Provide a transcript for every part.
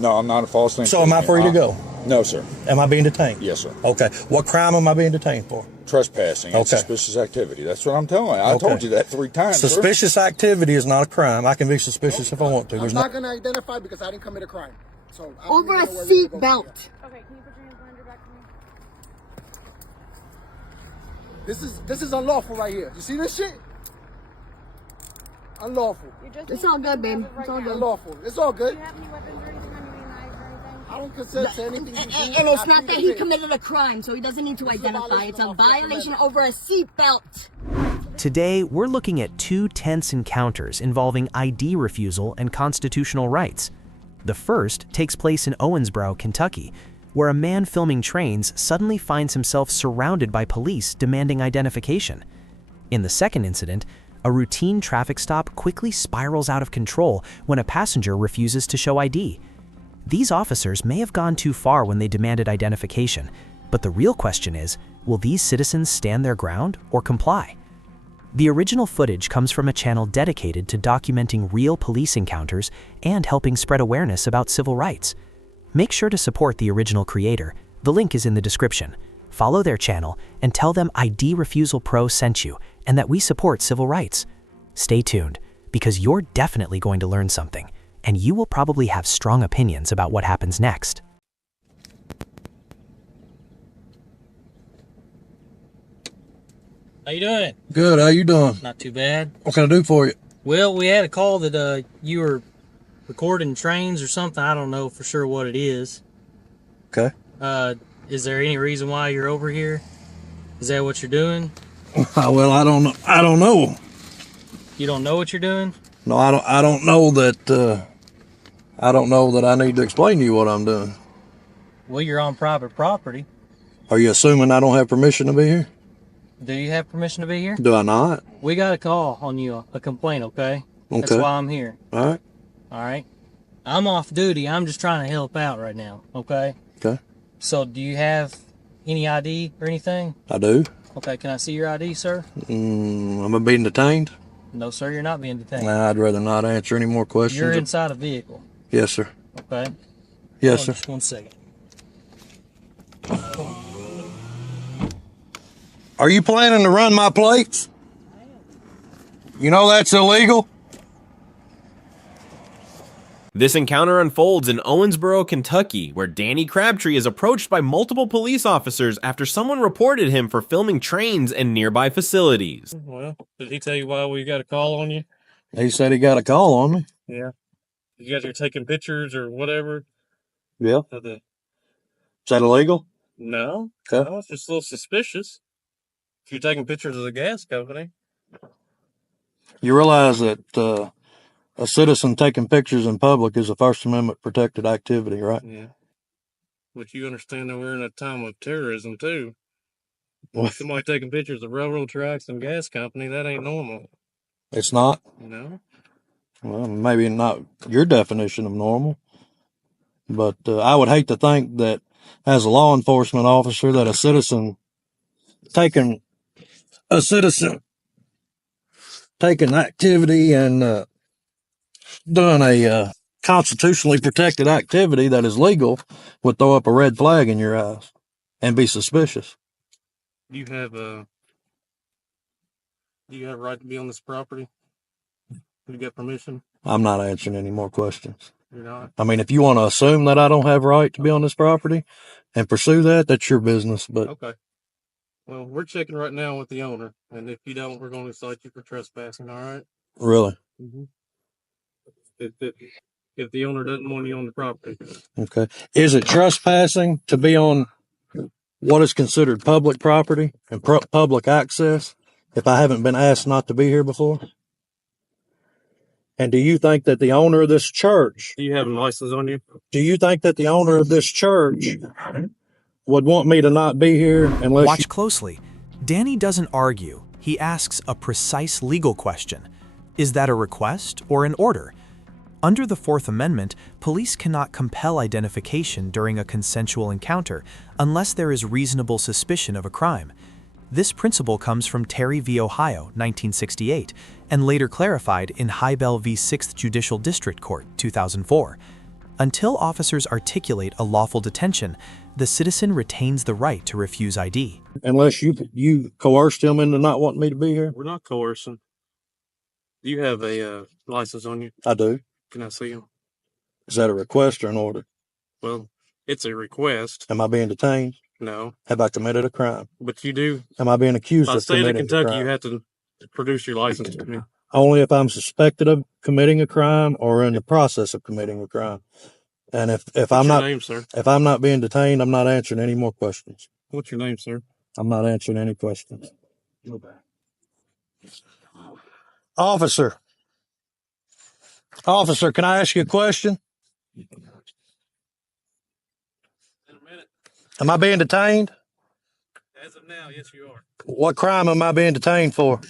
No, I'm not a falsely So am I free to go? No, sir. Am I being detained? Yes, sir. Okay. What crime am I being detained for? Trespassing and Okay. suspicious activity. That's what I'm telling you. I told you that 3 times. Suspicious activity is not a crime. I can be suspicious if I want to. I'm not going to identify because I didn't commit a crime. So over a seatbelt. Okay, can you put your hands behind your back for me? This is unlawful right here. You see this shit? Unlawful. It's all good, babe. It's all good. Unlawful. It's all good. Do you have any weapons or anything under your knives or anything? I don't consent to anything you do. And it's not that he committed a crime, so he doesn't need to identify. It's a violation over a seatbelt. Today, we're looking at 2 tense encounters involving ID refusal and constitutional rights. The first takes place in Owensboro, Kentucky, where a man filming trains suddenly finds himself surrounded by police demanding identification. In the second incident, a routine traffic stop quickly spirals out of control when a passenger refuses to show ID. These officers may have gone too far when they demanded identification, but the real question is, will these citizens stand their ground or comply? The original footage comes from a channel dedicated to documenting real police encounters and helping spread awareness about civil rights. Make sure to support the original creator. The link is in the description. Follow their channel and tell them ID Refusal Pro sent you and that we support civil rights. Stay tuned, because you're definitely going to learn something, and you will probably have strong opinions about what happens next. How you doing? Good. How you doing? Not too bad. What can I do for you? Well, we had a call that you were recording trains or something. I don't know for sure what it is. Okay. Is there any reason why you're over here? Is that what you're doing? Well, I don't know. I don't know. You don't know what you're doing? No, I don't know that. I don't know that I need to explain to you what I'm doing. Well, you're on private property. Are you assuming I don't have permission to be here? Do you have permission to be here? Do I not? We got a call on you, a complaint, okay? Okay. That's why I'm here. All right. All right. I'm off duty. I'm just trying to help out right now, okay? Okay. So, do you have any ID or anything? I do. Okay, can I see your ID, sir? Am I being detained? No, sir, you're not being detained. Nah, I'd rather not answer any more questions. You're inside a vehicle. Yes, sir. Okay. Yes, sir. Just 1 second. Are you planning to run my plates? You know that's illegal? This encounter unfolds in Owensboro, Kentucky, where Danny Crabtree is approached by multiple police officers after someone reported him for filming trains in nearby facilities. Well, did he tell you why we got a call on you? He said he got a call on me. Yeah. You guys are taking pictures or whatever? Yeah. Of the... Is that illegal? No. Okay. No, it's just a little suspicious. If you're taking pictures of the gas company. You realize that a citizen taking pictures in public is a First Amendment protected activity, right? Yeah. But you understand that we're in a time of terrorism, too. What? Somebody taking pictures of railroad tracks and gas company, that ain't normal. It's not? No. Well, maybe not your definition of normal. But I would hate to think that as a law enforcement officer that a citizen taking activity and doing a constitutionally protected activity that is legal would throw up a red flag in your eyes and be suspicious. Do you have a right to be on this property? You got permission? I'm not answering any more questions. You're not? I mean, if you want to assume that I don't have a right to be on this property and pursue that, that's your business. But Okay. Well, we're checking right now with the owner, and if you don't, we're going to cite you for trespassing, all right? really, Mm-hmm. If the owner doesn't want you on the property. okay. Is it trespassing to be on what is considered public property and public access if I haven't been asked not to be here before? And do you think that the owner of this church, Do you have a license on you? do you think that the owner of this church would want me to not be here unless Watch closely. Danny doesn't argue. He asks a precise legal question. Is that a request or an order? Under the Fourth Amendment, police cannot compel identification during a consensual encounter unless there is reasonable suspicion of a crime. This principle comes from Terry v. Ohio, 1968, and later clarified in Hybel v. 6th Judicial District Court, 2004. Until officers articulate a lawful detention, the citizen retains the right to refuse ID. Unless you coerced him into not wanting me to be here? We're not coercing. You have a license on you. I do. Can I see him? Is that a request or an order? Well, it's a request. Am I being detained? No. Have I committed a crime? But you do. Am I being accused By the of state of committing a Kentucky, crime? you have to produce your license to me. Only if I'm suspected of committing a crime or in the process of committing a crime. And if What's I'm your not name, sir? if I'm not being detained, I'm not answering any more questions. What's your name, sir? I'm not answering any questions. Go back. Officer, can I ask you a question? In a minute. Am I being detained? As of now, yes, you are. What crime am I being detained for?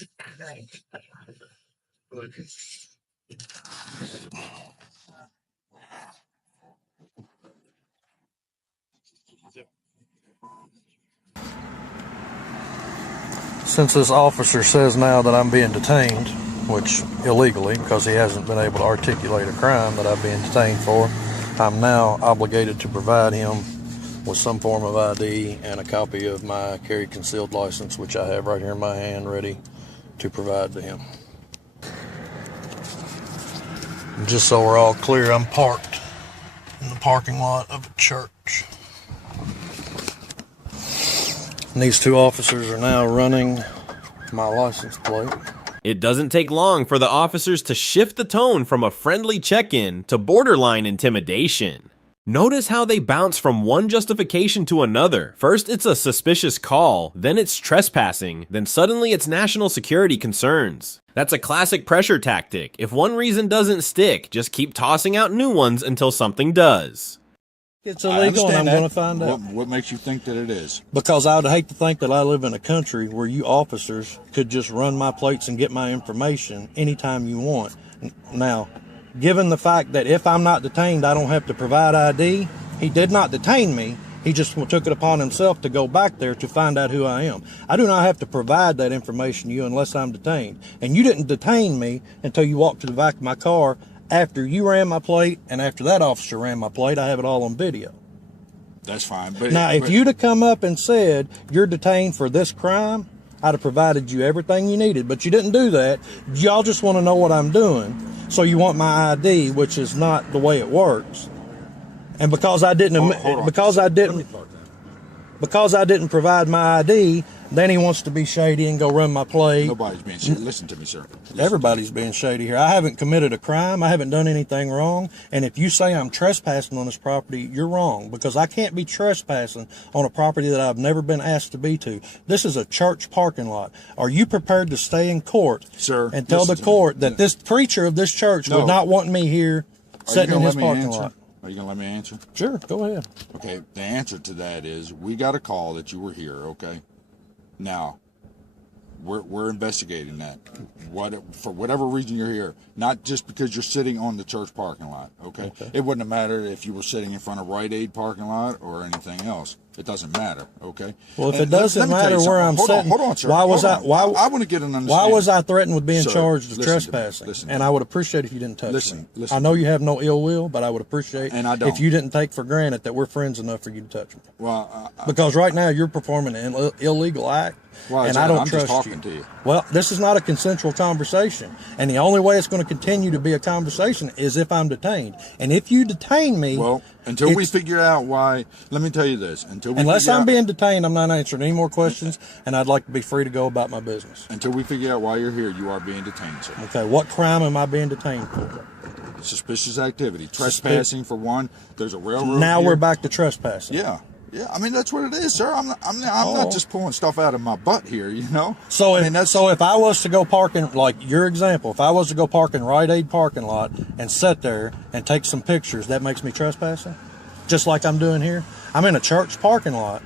Since this officer says now that I'm being detained, which illegally, because he hasn't been able to articulate a crime that I'm being detained for, I'm now obligated to provide him with some form of ID and a copy of my carry concealed license, which I have right here in my hand ready to provide to him. And just so we're all clear, I'm parked in the parking lot of a church. And these two officers are now running my license plate. It doesn't take long for the officers to shift the tone from a friendly check-in to borderline intimidation. Notice how they bounce from one justification to another. First it's a suspicious call, then it's trespassing, then suddenly it's national security concerns. That's a classic pressure tactic. If one reason doesn't stick, just keep tossing out new ones until something does. It's illegal, and I'm going to find out. What makes you think that it is? Because I would hate to think that I live in a country where you officers could just run my plates and get my information anytime you want. Now, given the fact that if I'm not detained, I don't have to provide ID, he did not detain me. He just took it upon himself to go back there to find out who I am. I do not have to provide that information to you unless I'm detained. And you didn't detain me until you walked to the back of my car after you ran my plate and after that officer ran my plate. I have it all on video. That's fine. Now, if you'd have come up and said you're detained for this crime, I'd have provided you everything you needed. But you didn't do that. Y'all just want to know what I'm doing. So you want my ID, which is not the way it works. And because I didn't, because I didn't provide my ID, then he wants to be shady and go run my plate. Nobody's being shady. Listen to me, sir. Everybody's being shady here. I haven't committed a crime. I haven't done anything wrong. And if you say I'm trespassing on this property, you're wrong, because I can't be trespassing on a property that I've never been asked to be to. This is a church parking lot. Are you prepared to stay in court, sir, and tell the court that this preacher of this church would not want me here sitting in his parking lot? Are you going to let me answer? Sure, go ahead. Okay, the answer to that is we got a call that you were here, okay? Now, we're investigating that. For whatever reason you're here, not just because you're sitting on the church parking lot, okay? It wouldn't have mattered if you were sitting in front of Rite Aid parking lot or anything else. It doesn't matter, okay? Well, if it doesn't matter where I'm sitting, hold on, sir. Why was I want to get an understanding. Why was I threatened with being Sir, charged of listen trespassing? And I would appreciate if you didn't touch me. Listen. I know you have no ill will, but I would appreciate And I don't. if you didn't take for granted that we're friends enough for you to touch me. Well, because right now you're performing an illegal act, and I don't trust just talking you. to you. Well, this is not a consensual conversation, and the only way it's going to continue to be a conversation is if I'm detained. And if you detain me, well, until we figure out why, let me tell you this: unless I'm being detained, I'm not answering any more questions, and I'd like to be free to go about my business. Until we figure out why you're here, you are being detained, sir. Okay, what crime am I being detained for? Suspicious activity, trespassing for one. There's a railroad. Now here. we're back to trespassing. Yeah. I mean that's what it is, sir. I'm not just pulling stuff out of my butt here, you know. So if I was to go parking, like your example, if I was to go park in Rite Aid parking lot and sit there and take some pictures, that makes me trespassing, just like I'm doing here. I'm in a church parking lot.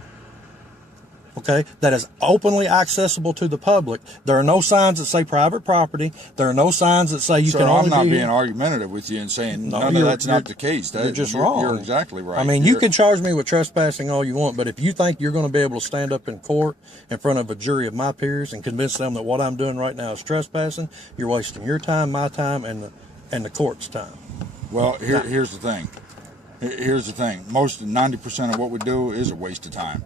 Okay, that is openly accessible to the public. There are no signs that say private property. There are no signs that say you can only be here. I'm not being argumentative with you and saying no, that's not the case. You're just wrong. You're exactly right. I mean, you can charge me with trespassing all you want, but if you think you're going to be able to stand up in court in front of a jury of my peers and convince them that what I'm doing right now is trespassing, you're wasting your time, my time, and the court's time. Well, here's the thing. Here's the thing. Most 90% of what we do is a waste of time.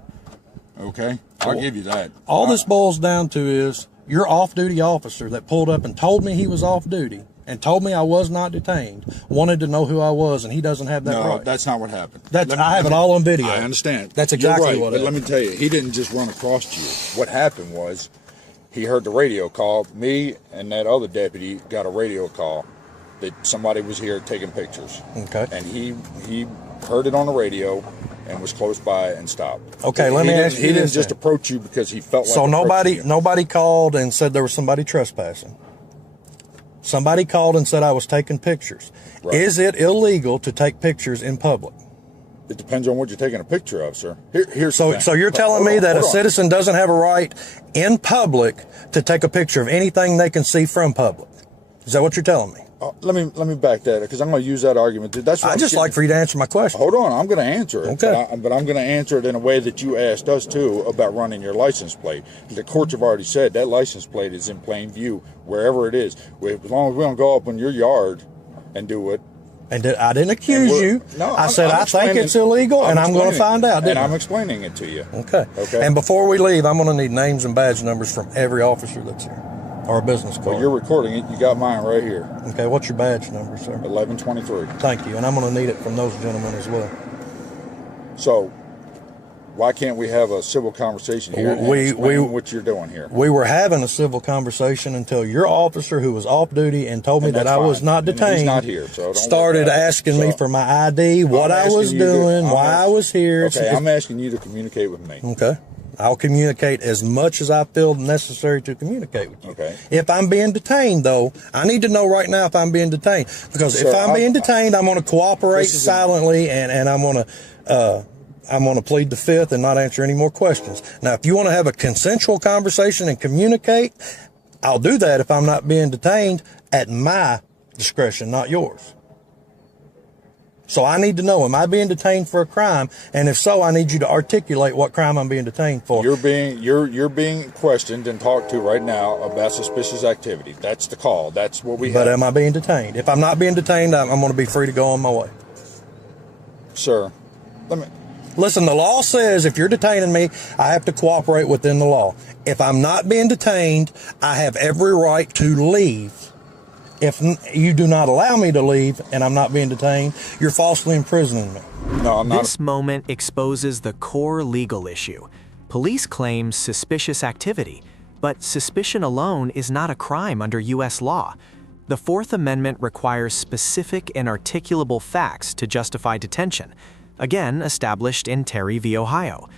Okay? I'll give you that. All this boils down to is your off-duty officer that pulled up and told me he was off-duty and told me I was not detained wanted to know who I was, and he doesn't have that No, right. that's not what happened. I have it all on video. I understand. That's You're exactly right, what but happened. let me tell you, he didn't just run across you. What happened was he heard the radio call. Me and that other deputy got a radio call that somebody was here taking pictures. Okay. And he heard it on the radio and was close by and stopped. Okay, let me ask you He didn't this just then. approach you because he felt like So approaching you. nobody called and said there was somebody trespassing. Somebody called and said I was taking pictures. Right. Is it illegal to take pictures in public? It depends on what you're taking a picture of, sir. Here's the thing. So you're telling me that a citizen doesn't have a right in public to take a picture of anything they can see from public? Is that what you're telling me? Let me back that because I'm going to use that argument. That's what I'd just like for you to answer my question. Hold on, I'm going to answer it. Okay. But I'm going to answer it in a way that you asked us too about running your license plate. The courts have already said that license plate is in plain view wherever it is. As long as we don't go up in your yard and do it. And I didn't accuse you. No, I said I think it's illegal, and I'm going to find out. And I'm explaining it to you. Okay. Okay. And before we leave, I'm going to need names and badge numbers from every officer that's here, or a business card. Well, you're recording it. You got mine right here. Okay. What's your badge number, sir? 1123. Thank you. And I'm going to need it from those gentlemen as well. So, why can't we have a civil conversation here and explain what you're doing here? We were having a civil conversation until your officer, who was off duty and told me that I was not detained, he's not here, so don't started worry about it. asking me So, for my ID, what I was doing, why I was here. Okay, I'm asking you to communicate with me. Okay. I'll communicate as much as I feel necessary to communicate with you. Okay. If I'm being detained, though, I need to know right now if I'm being detained. Because if I'm being detained, I'm going to cooperate silently, and I'm going to plead the fifth and not answer any more questions. Now, if you want to have a consensual conversation and communicate, I'll do that if I'm not being detained at my discretion, not yours. So I need to know, am I being detained for a crime? And if so, I need you to articulate what crime I'm being detained for. You're being questioned and talked to right now about suspicious activity. That's the call. That's what we have. But am I being detained? If I'm not being detained, I'm going to be free to go on my way. Sir, listen, the law says if you're detaining me, I have to cooperate within the law. If I'm not being detained, I have every right to leave. If you do not allow me to leave and I'm not being detained, you're falsely imprisoning me. No, I'm not. This moment exposes the core legal issue. Police claim suspicious activity, but suspicion alone is not a crime under U.S. law. The Fourth Amendment requires specific and articulable facts to justify detention, again established in Terry v. Ohio.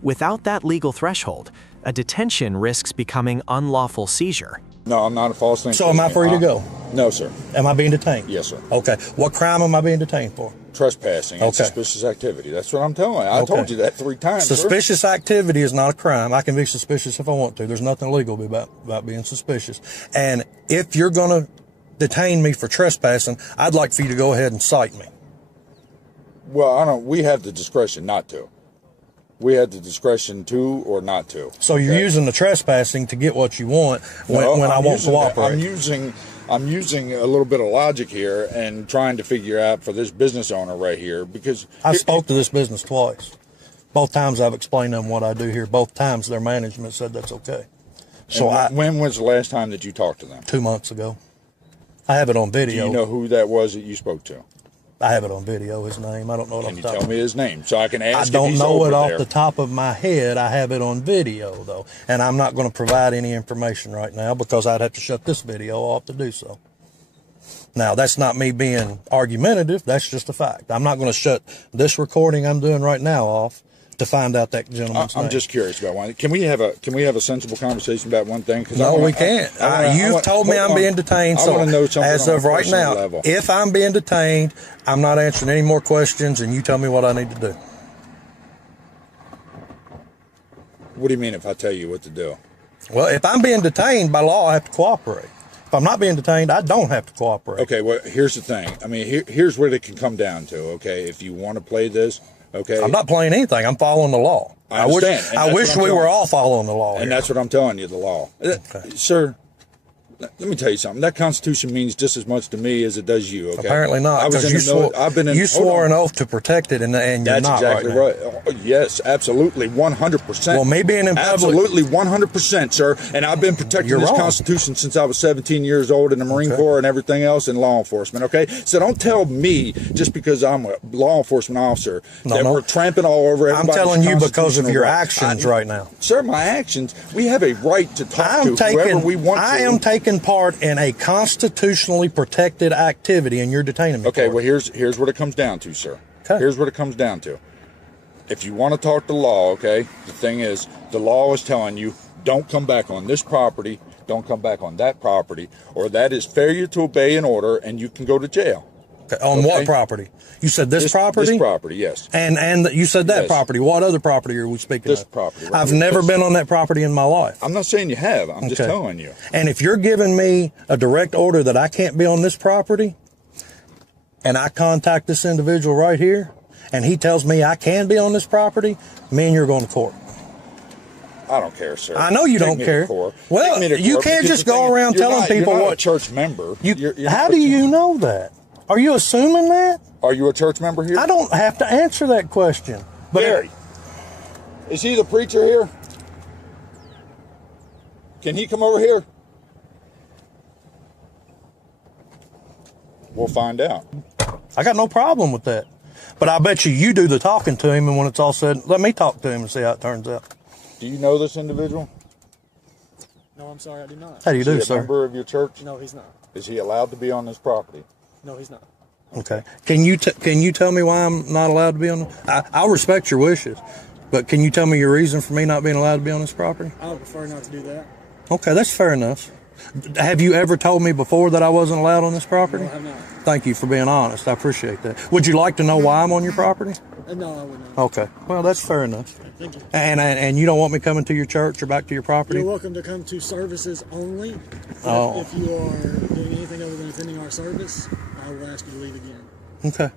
Without that legal threshold, a detention risks becoming unlawful seizure. No, I'm not a false thing. So am I free to go? No, sir. Am I being detained? Yes, sir. Okay. What crime am I being detained for? Trespassing and Okay. suspicious activity. That's what I'm telling you. I told you that 3 times. Suspicious activity is not a crime. I can be suspicious if I want to. There's nothing legal about being suspicious. And if you're going to detain me for trespassing, I'd like for you to go ahead and cite me. Well, we have the discretion not to. We have the discretion to or not to. So you're using the trespassing to get what you want when I won't cooperate. I'm using a little bit of logic here and trying to figure out for this business owner right here because I spoke to this business twice. Both times I've explained to them what I do here. Both times their management said that's okay. So when was the last time that you talked to them? 2 months ago. I have it on video. Do you know who that was that you spoke to? I have it on video, his name. I don't know it off Can the you top. tell me his name so I can ask I if don't he's know over it off there? the top of my head. I have it on video, though. And I'm not going to provide any information right now because I'd have to shut this video off to do so. Now, that's not me being argumentative. That's just a fact. I'm not going to shut this recording I'm doing right now off to find out that gentleman's name. I'm just curious about one. Can we have a sensible conversation about one thing? No, we can't. You've told me I'm being detained, so as of right now, if I'm being detained, I'm not answering any more questions, and you tell me what I need to do. What do you mean if I tell you what to do? Well, if I'm being detained by law, I have to cooperate. If I'm not being detained, I don't have to cooperate. Okay, well, here's the thing. I mean, here's what it can come down to, okay? If you want to play this, okay? I'm not playing anything. I'm following the law. I understand. I wish we were all following the law. And that's what I'm telling you, the law. Sir, Let me tell you something. That Constitution means just as much to me as it does you. Okay. Apparently not. I was in You the mil- I've been in. you hold swore on. an oath to protect it, and you're That's not exactly right. Now. right. Oh, yes, absolutely, 100%. Well, me being in public, absolutely 100%, sir. And I've been protecting You're this wrong. Constitution since I was 17 years old in the Marine Corps and everything else in law enforcement. Okay, so don't tell me just because I'm a law enforcement officer that we're tramping all over I'm everybody's telling you because of constitutional your rights. actions right now. Sir, my actions. We have a right to talk to whoever we want to. I am taking part in a constitutionally protected activity, and you're detaining me. Okay, for well, it. here's what it comes down to, sir. Okay. Here's what it comes down to. If you want to talk the law, okay, the thing is, the law is telling you, don't come back on this property, don't come back on that property, or that is failure to obey an order, and you can go to jail. Okay. On what property? You said this property? This property, yes. And you said that Yes. property. What other property are we speaking This of? property. Right I've here. never This- been on that property in my life. I'm not saying you have. I'm just Okay. telling you. And if you're giving me a direct order that I can't be on this property, and I contact this individual right here, and he tells me I can be on this property, me and you're going to court. I don't care, sir. I know you Take don't me to care. court. Well, Take me to you court, can't because just the go thing is, around you're telling not- people you're not what- a church member. You're How not do a- you know that? Are you assuming that? Are you a church member here? I don't have to answer that question. But Gary, is he the preacher here? Can he come over here? We'll find out. I got no problem with that. But I bet you do the talking to him, and when it's all said, let me talk to him and see how it turns out. Do you know this individual? No, I'm sorry, I do not. How do you Is do, he a sir? member of your church? No, he's not. Is he allowed to be on this property? No, he's not. Okay. Can you tell me why I'm not allowed to be on? I'll respect your wishes, but can you tell me your reason for me not being allowed to be on this property? I would prefer not to do that. Okay, that's fair enough. Have you ever told me before that I wasn't allowed on this property? No, I have not. Thank you for being honest. I appreciate that. Would you like to know why I'm on your property? No, I would not. Okay. Well, that's fair enough. Thank you. And you don't want me coming to your church or back to your property? You're welcome to come to services only. Oh. If you are doing anything other than attending our service, I will ask you to leave again. Okay.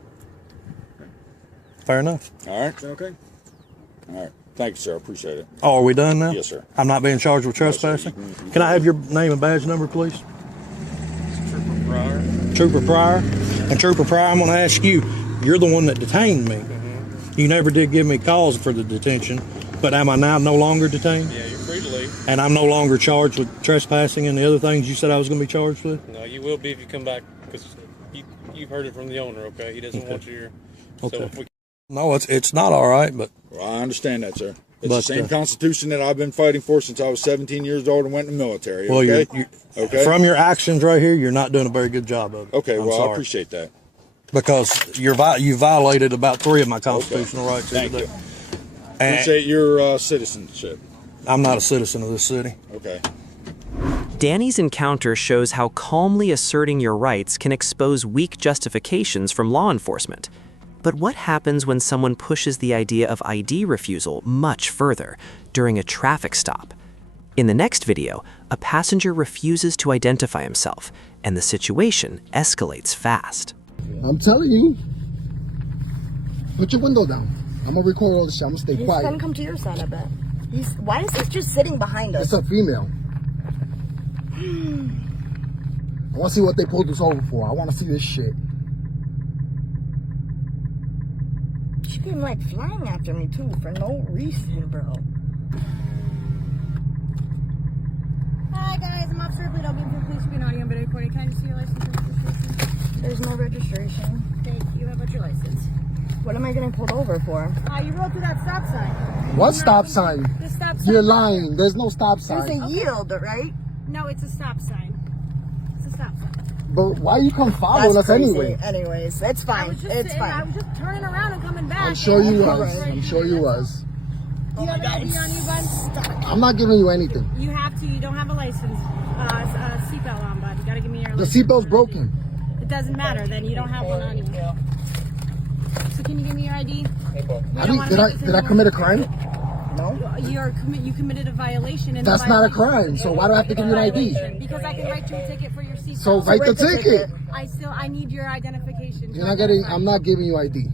Fair enough. All right. Is that okay? All right. Thank you, sir. I appreciate it. Oh, are we done now? Yes, sir. I'm not being charged with trespassing? Can I have your name and badge number, please? Trooper Pryor. Trooper Pryor. And Trooper Pryor, I'm going to ask you, you're the one that detained me. You never did give me cause for the detention, but am I now no longer detained? Yeah, you're free to leave. And I'm no longer charged with trespassing and the other things you said I was going to be charged with? No, you will be if you come back, because you've heard it from the owner, okay? He doesn't want you here. Okay. So if we No, it's not all right, but... Well, I understand that, sir. It's But, the same Constitution that I've been fighting for since I was 17 years old and went in the military. Well, Okay. okay. From your actions right here, you're not doing a very good job of it. Okay. I'm Well, sorry. I appreciate that. Because you violated about 3 of my constitutional rights. Thank you. And Appreciate your citizenship. I'm not a citizen of this city. Okay. Danny's encounter shows how calmly asserting your rights can expose weak justifications from law enforcement. But what happens when someone pushes the idea of ID refusal much further during a traffic stop? In the next video, a passenger refuses to identify himself, and the situation escalates fast. I'm telling you. Put your window down. I'm gonna record all this shit. I'm gonna stay He's quiet. gonna come to your side, I bet. Why is he just sitting behind us? It's a female. I wanna see what they pulled this over for. I wanna see this shit. She came like flying after me too for no reason, bro. Hi guys, I'm Officer Blue. I'll give you police being audio and video recording. Can I just see your license and registration? There's no registration. Thank you. How about your license? What am I getting pulled over for? You rode through that stop sign. What stop sign? The stop sign. You're lying. There's no stop There's sign. a yield, right? No, it's a stop sign. It's a stop sign. But why you come following That's us crazy. anyway? Anyways, it's I fine. was just It's sitting, I fine. was just turning around and coming back. I'm sure you and- was. I'm sure you was. Do you have an ID on you, bud? I'm not giving you anything. You have to. You don't have a license. Seatbelt on, bud. You gotta give me your The license. seatbelt's broken. It doesn't matter. Then you don't have one on you. So can you give me your ID? Did I commit a crime? No. You committed a violation. And That's the not a violation- crime. So why do I have to give you an ID? Because I can write you a ticket for your seatbelt. So write the ticket. I need your identification. You're not getting. I'm not giving you ID.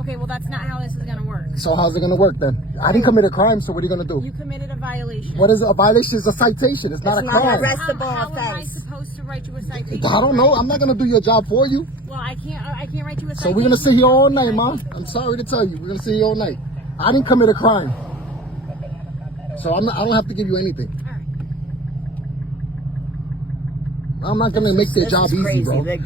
Okay, well that's not how this is gonna work. So how's it gonna work then? I didn't commit a crime, so what are you gonna do? You committed a violation. What is a violation? It's a citation. It's not a crime. How am I supposed to write you a citation? I don't know. I'm not gonna do your job for you. Well, I can't write you a citation. So we're gonna sit here all night, ma. I'm sorry to tell you, we're gonna sit here all night. I didn't commit a crime, so I don't have to give you anything. All right. I'm not gonna make their job easy, bro. That's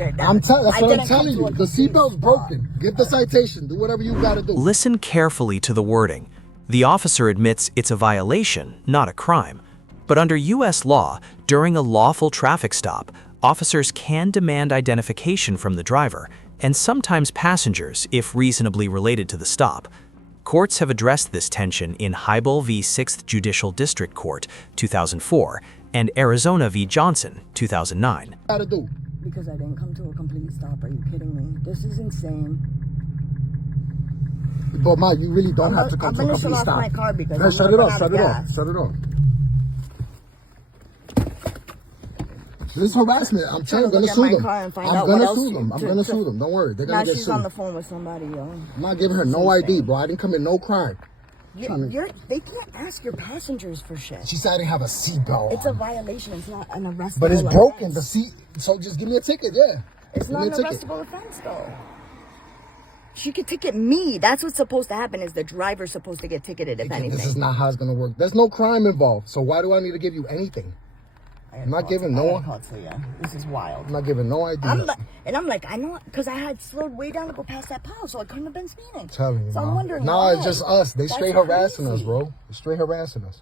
what I'm telling you. The seatbelt's broken. Get the citation. Do whatever you gotta do. Listen carefully to the wording. The officer admits it's a violation, not a crime. But under U.S. law, during a lawful traffic stop, officers can demand identification from the driver, and sometimes passengers, if reasonably related to the stop. Courts have addressed this tension in Hybel v. 6th Judicial District Court, 2004, and Arizona v. Johnson, 2009. Gotta do. Because I didn't come to a complete stop. Are you kidding me? This is insane. But Mike, you really don't have to come to a complete stop. My car because Hey, shut it off. Shut it off. Shut it off. This is harassment. I'm telling you, I'm gonna sue them. I'm gonna sue them. I'm gonna sue them. Don't worry. They're gonna get sued. She's on the phone with somebody, yo. I'm not giving her no ID, bro. I didn't commit no crime. They can't ask your passengers for shit. She said I didn't have a seatbelt. It's a violation. It's not an arrestable. But it's broken. The seat. So just give me a ticket. Yeah. It's not an arrestable offense, though. She could ticket me. That's what's supposed to happen. Is the driver's supposed to get ticketed if anything? This is not how it's gonna work. There's no crime involved. So why do I need to give you anything? I'm not giving no. This is wild. I'm not giving no idea. I'm like, I know, because I had slowed way down to go past that pile, so I couldn't have been speeding. Telling you, so I'm wondering. No, why. it's just us. They straight harassing us, bro. They're straight harassing us.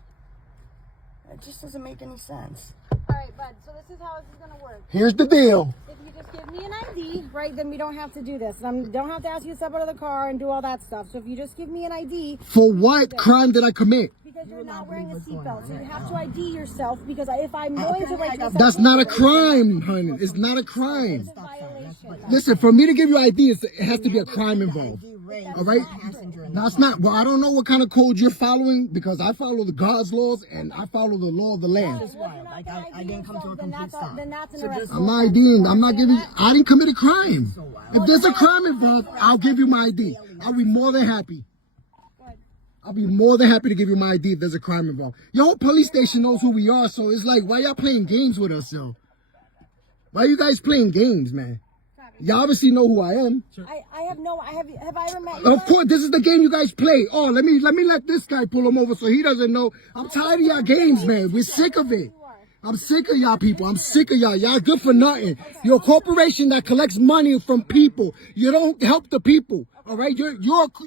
It just doesn't make any sense. All right, bud. So this is how this is gonna work. Here's the deal. If you just give me an ID, right, then we don't have to do this. And don't have to ask you to step out of the car and do all that stuff. So if you just give me an ID. For what crime did I commit? Because you're not wearing a seatbelt, so you have to ID yourself. Because if I'm going to write yourself, that's not a crime, honey. It's not a crime. Listen, for me to give you ID, it has to be a crime involved. All right? Now it's not. Well, I don't know what kind of code you're following because I follow the God's laws and I follow the law of the land. I didn't come to a complete stop. Then that's an arrest. I'm not IDing. I'm not giving. I didn't commit a crime. If there's a crime involved, I'll give you my ID. I'll be more than happy. I'll be more than happy to give you my ID if there's a crime involved. Your whole police station knows who we are, so it's like, why y'all playing games with us, yo? Why you guys playing games, man? Y'all obviously know who I am. I have no. Have I ever met you? Of course, this is the game you guys play. Oh, let me let this guy pull him over so he doesn't know. I'm tired of y'all games, man. We're sick of it. I'm sick of y'all people. I'm sick of y'all. Y'all good for nothing. You're a corporation that collects money from people. You don't help the people. All right? You're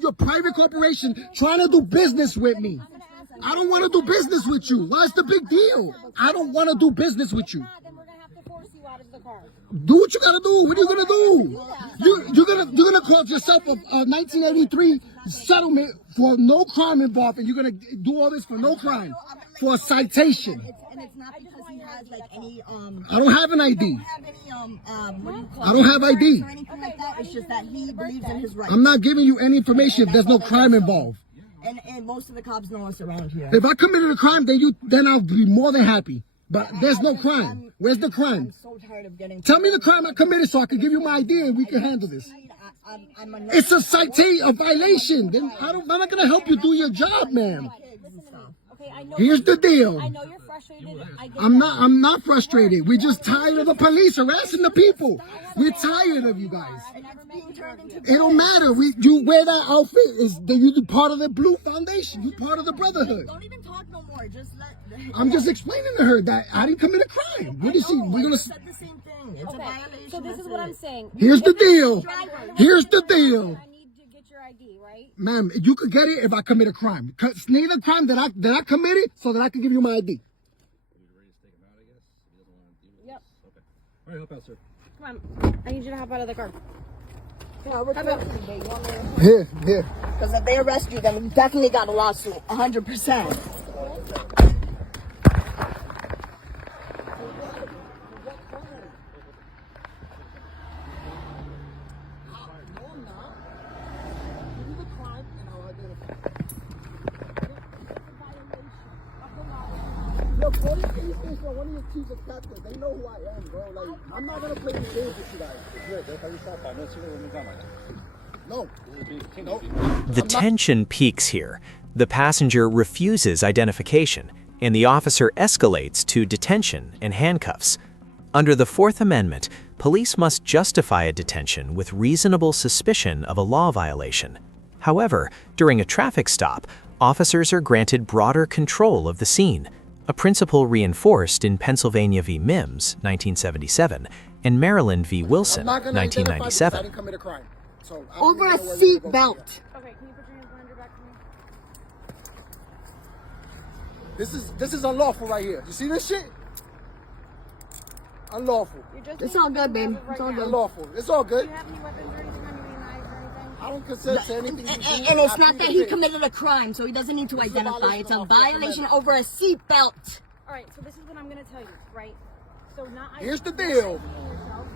a private corporation trying to do business with me. I don't want to do business with you. What's the big deal? I don't want to do business with you. Then we're gonna have to force you out of the car. Do what you gotta do. What are you gonna do? You're gonna call yourself a 1983 settlement for no crime involved, and you're gonna do all this for no crime, for a citation. And it's not because he has like any I don't have an ID. I don't have ID. or anything like that. It's just that he believes in his rights. I'm not giving you any information if there's no crime involved. And most of the cops know us around here. If I committed a crime, then I'll be more than happy. But there's no crime. Where's the crime? I'm so tired of getting. Tell me the crime I committed so I can give you my ID and we can handle this. It's a citation, a violation. Then I'm not gonna help you do your job, ma'am. Okay, I know. Here's the deal. I know you're frustrated. I'm not frustrated. We're just tired of the police harassing the people. We're tired of you guys. It don't matter. You wear that outfit. You're part of the Blue Foundation. You're part of the Brotherhood. Don't even talk no more. Just let. I'm just explaining to her that I didn't commit a crime. What is she? We're gonna. Said the same thing. It's a violation. So this is what I'm saying. Here's the deal. Here's the deal. I need to get your ID, right? Ma'am, you could get it if I commit a crime. It's neither crime that I committed, so that I can give you my ID. Yep. Okay. All right, help out, sir. Come on. I need you to hop out of the car. Here. Because if they arrest you, then we definitely got a lawsuit. 100%. Yo, call your police station or one of your chiefs of captains. They know who I am, bro. Like, I'm not gonna play these games with you guys. No. No. The tension peaks here. The passenger refuses identification, and the officer escalates to detention and handcuffs. Under the Fourth Amendment, police must justify a detention with reasonable suspicion of a law violation. However, during a traffic stop, officers are granted broader control of the scene, a principle reinforced in Pennsylvania v. Mims, 1977, and Maryland v. Wilson, 1997. I didn't commit a crime. So Over a seat belt. Okay, can you put your hands behind your back for me? This is unlawful right here. You see this shit? Unlawful. It's all good, babe. It's all good. Unlawful. It's all good. Do you have any weapons or anything on your knives or anything? I don't consent to anything. And it's not that he committed a crime, so he doesn't need to identify. It's a violation over a seat belt. All right, so this is what I'm going to tell you, right? So not Here's the not deal. IDing yourself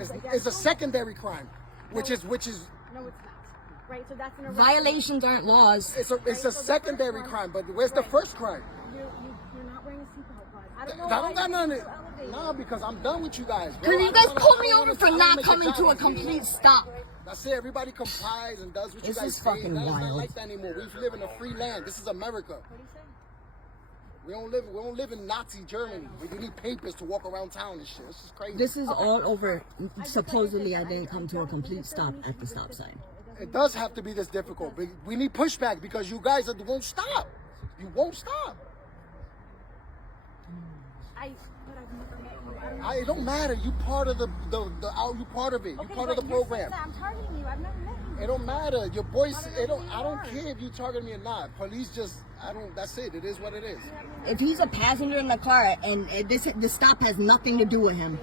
is It's against a them. secondary crime, which is No, it's not. Right, so that's an arrest. Violations aren't laws. it's a secondary crime. But where's the first crime? You're not wearing a seatbelt, bud. I don't know I why don't got you're none. so elevated. Nah, because I'm done with you guys. Bro. Because you I guys don't pulled wanna- me I don't over wanna- for I don't not make coming to a challenge. complete stop. That's it. Everybody complies and does what This you guys is fucking say. It's not wild. like that anymore. We live in a free land. This is America. What do you say? We don't live in Nazi Germany where you need papers to walk around town and shit. This is crazy. This is all over. Supposedly, I didn't come to a complete stop at the stop sign. It does have to be this difficult. But we need pushback because you guys won't stop. You won't stop. But I've never met you. I don't know. It don't matter. You part of you part of it. You Okay, part of the but you're saying program. that I'm targeting you. I've never met you. It don't matter. Your voice. I don't care if you target me or not. Police just. That's it. It is what it is. If he's a passenger in the car and the stop has nothing to do with him,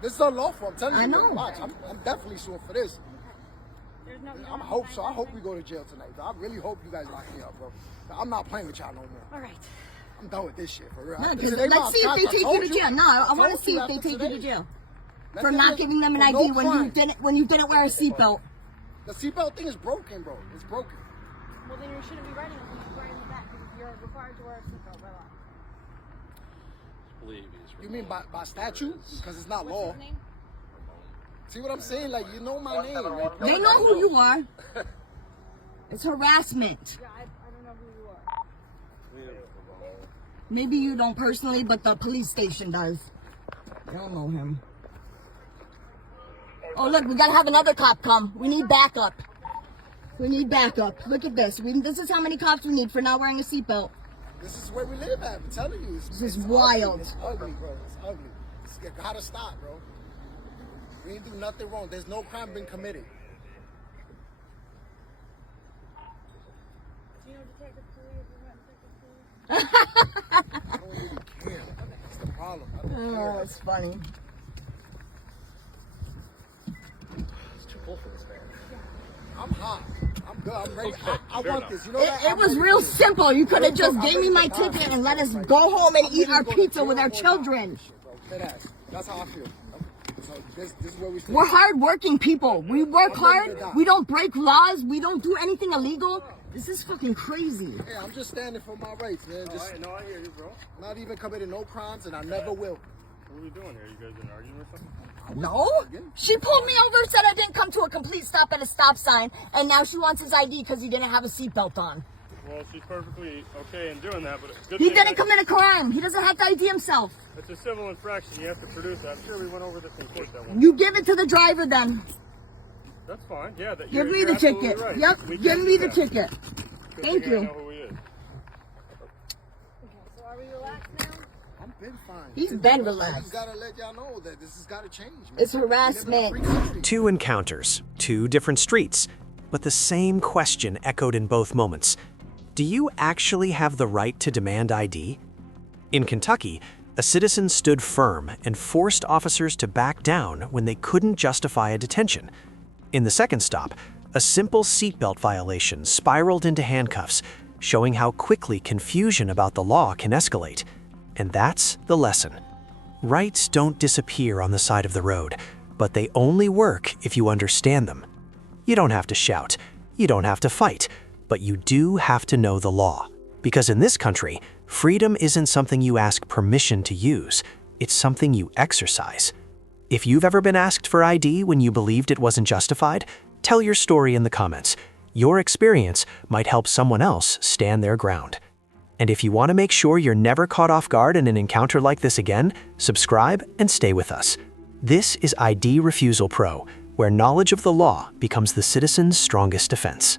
This is unlawful. I'm telling you. I know. Watch. I'm definitely suing for this. There's no. I hope so. I hope we go to jail tonight. I really hope you guys lock me up, bro. I'm not playing with y'all no more. All right. I'm done with this shit for real. no, This because ain't let's my see if fault. they I take told you to jail. No, I want to told see you if they after take you to today. jail Let for them not just- giving them an for ID no crime. when you didn't wear a seatbelt. The seatbelt thing is broken, bro. It's broken. Well, then you shouldn't be riding it. You should be riding it back because you're required to wear a seatbelt by law. You mean by statute? Because it's not What's law. his name? See what I'm saying? Like, you know my name. Like, They know who you are. It's harassment. Yeah, I don't know who you are. Maybe you don't personally, but the police station does. I don't know him. Oh, look, we gotta have another cop come. We need backup. We need backup. Look at this. This is how many cops we need for not wearing a seatbelt. This is where we live at. I'm telling you. This is it's wild. Ugly. It's ugly, bro. It's ugly. You gotta stop, bro. We ain't do nothing wrong. There's no crime been committed. Do you know Detective Cooley? Have you met Detective Cooley? I don't really care. That's the problem. I don't Oh, care. it's funny. It's too cold for this, man. I'm hot. I'm good. I'm ready. I want this. You know that? It was real simple. You could have just gave me my ticket and let us go home and eat our pizza with our children. Deadass. That's how I feel. So this is where we stand. We're hard-working people. We work hard. We don't break laws. We don't do anything illegal. This is fucking crazy. Yeah, I'm just standing for my rights, man. Just No, I hear you, bro. not even committing no crimes, and I never will. What are we doing here? You guys been arguing or something? No? She pulled me over, said I didn't come to a complete stop at a stop sign, and now she wants his ID because he didn't have a seatbelt on. Well, she's perfectly okay in doing that, but good He thing didn't that- commit a crime. He doesn't have to ID himself. It's a civil infraction. You have to produce that. I'm sure we went over this in court that one. You give it to the driver then. That's fine. Yeah, Give you're me the absolutely ticket. right. Yep, We give can me do the that. ticket. Good Thank thing I you. know who he is. Okay, so are we relaxed now? I've been fine. He's been I relaxed. just gotta let y'all know that this has gotta change, man. It's We live in a harassment. free country. Two encounters, two different streets, but the same question echoed in both moments. Do you actually have the right to demand ID? In Kentucky, a citizen stood firm and forced officers to back down when they couldn't justify a detention. In the second stop, a simple seatbelt violation spiraled into handcuffs, showing how quickly confusion about the law can escalate. And that's the lesson. Rights don't disappear on the side of the road, but they only work if you understand them. You don't have to shout, you don't have to fight, but you do have to know the law. Because in this country, freedom isn't something you ask permission to use, it's something you exercise. If you've ever been asked for ID when you believed it wasn't justified, tell your story in the comments. Your experience might help someone else stand their ground. And if you want to make sure you're never caught off guard in an encounter like this again, subscribe and stay with us. This is ID Refusal Pro, where knowledge of the law becomes the citizen's strongest defense.